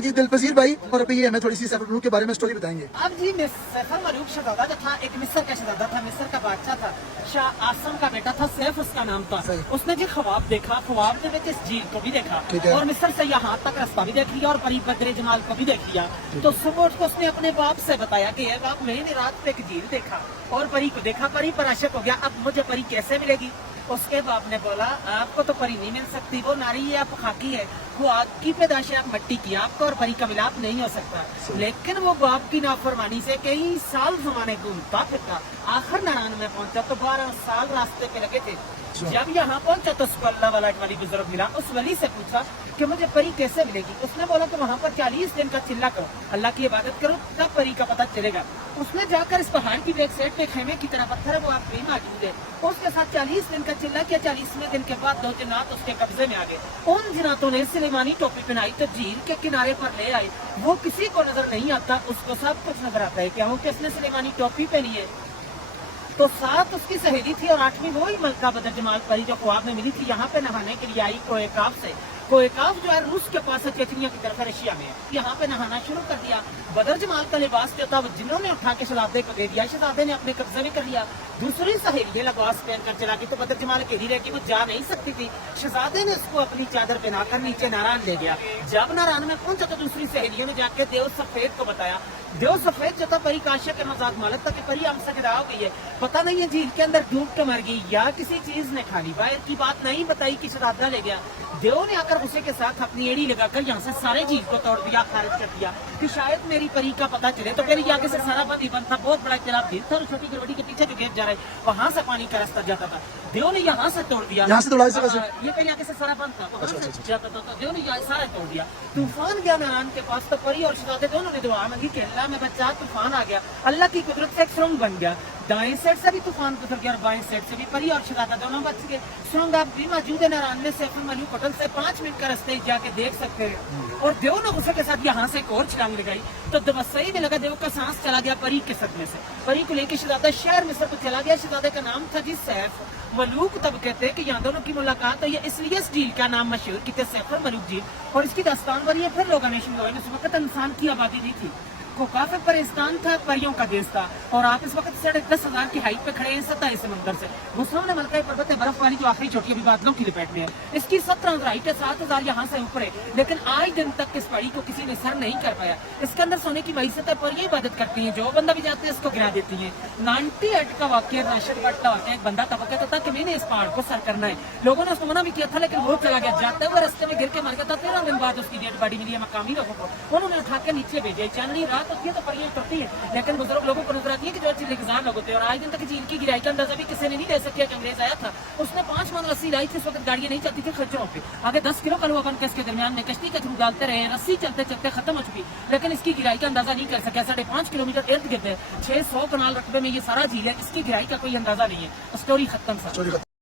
جی دلپذیر بھائی، اور ابھی یہ ہمیں تھوڑی سی سیفر ملوک کے بارے میں سٹوری بتائیں گے۔ اب جی سیفر ملوک شہزادہ جو تھا ایک مصر کا شہزادہ تھا، مصر کا بادشاہ تھا، شاہ آسم کا بیٹا تھا، سیف اس کا نام تھا۔ اس نے جی خواب دیکھا، خواب نے اس جھیل کو بھی دیکھا اور مصر سے یہاں تک رستہ بھی دیکھ لیا اور پری بدر جمال کو بھی دیکھ لیا۔ تو صبح اٹھ کے اس نے اپنے باپ سے بتایا کہ اے باپ، میں نے رات پہ ایک جھیل دیکھا اور پری کو دیکھا، پری پر عاشق ہو گیا، اب مجھے پری کیسے ملے گی؟ اس کے باپ نے بولا آپ کو تو پری نہیں مل سکتی، وہ ناری ہے، آپ خاکی ہے، وہ آگ کی پیدائش ہے، آپ مٹی کی، آپ کو اور پری کا ملاپ نہیں ہو سکتا۔ لیکن وہ باپ کی نافرمانی سے کئی سال زمانے گھومتا پھرتا، آخر ناران میں پہنچا تو 12 سال راستے پہ لگے تھے۔ جب یہاں پہنچا تو اس کو اللہ والا ایک ولی بزرگ ملا، اس ولی سے پوچھا کہ مجھے پری کیسے ملے گی؟ اس نے بولا کہ وہاں پر 40 دن کا چلا کرو، اللہ کی عبادت کرو، تب پری کا پتہ چلے گا۔ اس نے جا کر اس پہاڑ کی بیک سائڈ پہ خیمے کی طرح پتھر ہے، وہ آپ میں موجود ہے، اس کے ساتھ 40 دن کا چلا کیا۔ 40ویں دن کے بعد 2 جنات اس کے قبضے میں آ گئے، ان جناتوں نے سلیمانی ٹوپی پہنائی تو جھیل کے کنارے پر لے آئے۔ وہ کسی کو نظر نہیں آتا، اس کو سب کچھ نظر آتا ہے، کیا ہو کہ اس نے سلیمانی ٹوپی پہنی ہے۔ تو 7 اس کی سہیلی تھی اور 8ویں وہی ملکہ بدر جمال پری جو خواب میں ملی تھی، یہاں پہ نہانے کے لیے آئی کوہ کاف سے۔ کوہ کاف جو ہے روس کے پاس ہے، چیچنیا کی طرف رشیا میں ہے، یہاں پہ نہانا شروع کر دیا۔ بدر جمال کا لباس جو تھا وہ جنہوں نے اٹھا کے شہزادے کو دے دیا، شہزادے نے اپنے قبضے میں کر لیا۔ دوسری سہیلی لباس پہن کر چلا گئی تو بدر جمال اکیلی رہ گئی، وہ جا نہیں سکتی تھی، شہزادے نے اس کو اپنی چادر پہنا کر نیچے ناران لے گیا۔ جب ناران میں پہنچا تو دوسری سہیلیوں نے جا کے دیو سفید کو بتایا۔ دیو سفید جو تھا پری کا عاشق کے مزاج مالک تھا کہ پری ہم سے جدا ہو گئی ہے، پتہ نہیں ہے جھیل کے اندر ڈوب کے مر گئی یا کسی چیز نے کھا لی، باہر کی بات نہیں بتائی کہ شہزادہ لے گیا۔ دیو نے آ کر غصے کے ساتھ اپنی ایڑی لگا کر یہاں سے سارے جھیل کو توڑ دیا، خارج کر دیا کہ شاید میری پری کا پتہ چلے۔ تو پھر آگے سے سارا بند ہی بند تھا، بہت بڑا تالاب جھیل تھا اور چھوٹی گروڑی کے پیچھے جو گیٹ جا رہا ہے وہاں سے پانی کا راستہ جاتا تھا۔ دیو نے یہاں سے توڑ دیا، یہاں سے توڑا، یہ پہلے آگے سے سارا بند تھا، وہاں سے جاتا تھا، تو دیو نے یہ سارا توڑ دیا۔ طوفان گیا ناران کے پاس تو پری اور شہزادے دونوں نے دعا مانگی کہ اللہ میں بچا، طوفان آ گیا، اللہ کی قدرت سے ایک سرنگ بن گیا، دائیں سائڈ سے بھی طوفان گزر گیا اور بائیں سائڈ سے بھی، پری اور شہزادہ دونوں بچ گئے۔ سرنگ آپ بھی موجود ہے ناران میں، سیفر ملوک ہوٹل سے 5 منٹ کا راستے جا کے دیکھ سکتے ہیں۔ اور دیو نے غصے کے ساتھ یہاں سے ایک اور چھلانگ لگائی تو صحیح میں لگا، دیو کا سانس چلا گیا پری کے صدمے سے۔ پری کو لے کے شہزادہ شہر مصر کو چلا گیا، شہزادے کا نام تھا جی سیف ملوک۔ تب کہتے ہیں کہ یہاں دونوں کی ملاقات ہوئی ہے، اس لیے اس جھیل کا نام مشہور کی تھے سیفر ملوک جھیل، اور اس کی داستان بنی ہے۔ پھر لوگوں نے شروع ہوئے، اس وقت انسان کی آبادی نہیں تھی، کو کافی پرستان تھا، پریوں کا دیش تھا، اور آپ اس وقت 10,500 کی ہائٹ پہ کھڑے ہیں 27 سمندر سے۔ وہ سامنے ملکہ پربت ہے، برف والی جو آخری چوٹی ابھی بادلوں کی لپیٹ میں ہے، اس کی 17 ہائٹ ہے، 7,000 یہاں سے اوپر ہے، لیکن آج دن تک اس پہاڑی کو کسی نے سر نہیں کر پایا۔ اس کے اندر سونے کی معیشت ہے، پریاں عبادت کرتی ہیں، جو بندہ بھی جاتے ہیں اس کو گرا دیتی ہیں۔ 98 کا واقعہ راشد بٹ کا واقعہ، ایک بندہ تھا، وہ کہتا تھا کہ میں نے اس پہاڑ کو سر کرنا ہے، لوگوں نے اس کو منع بھی کیا تھا لیکن وہ چلا گیا، جاتے ہوئے راستے میں گر کے مر گیا تھا۔ 13 دن بعد اس کی ڈیڈ باڈی ملی ہے مقامی لوگوں کو، انہوں نے اٹھا کے نیچے بھیجا۔ چاندنی رات ہوتی ہے تو پریاں ہے، لیکن بزرگ لوگوں کو نظر آتی ہے کہ جو اچھی انتظار لوگ ہوتے ہیں، اور آج دن تک جھیل کی گہرائی کا اندازہ بھی کسی نے نہیں دے سکیا کہ انگریز آیا تھا، اس نے 5 من رسی لائی تھی، اس وقت گاڑیاں نہیں چلتی تھی خچروں پہ، آگے 10 کلو کا لوہا بن کے اس کے درمیان میں کشتی کے تھرو ڈالتے رہے، رسی چلتے چلتے ختم ہو چکی، لیکن اس کی گہرائی کا اندازہ نہیں کر سکا۔ 5.5 کلومیٹر ارد گرد ہے، 600 کنال رقبے میں یہ سارا جھیل ہے، اس کی گہرائی کا کوئی اندازہ نہیں ہے۔ اسٹوری ختم۔